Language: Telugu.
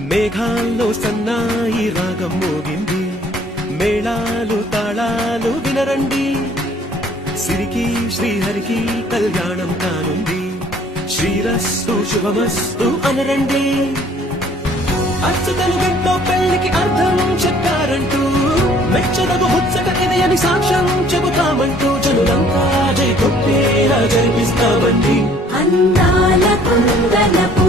మేఘాల్లో సన్నాయి రాగం మోగింది, మేళాలు తాళాలు వినరండి, సిరికి శ్రీహరికి కళ్యాణం కానుంది, శ్రీరస్తు శుభమస్తు అనరండి. అచ్చతలు గంటో పెళ్లికి అర్థం చెప్పారంటూ, మెచ్చదగు ముచ్చట ఇది అని సాక్ష్యం చెబుతామంటూ, జనులంతా జై కొట్టేలా జరిపిస్తామండి. అందాల కుందనపు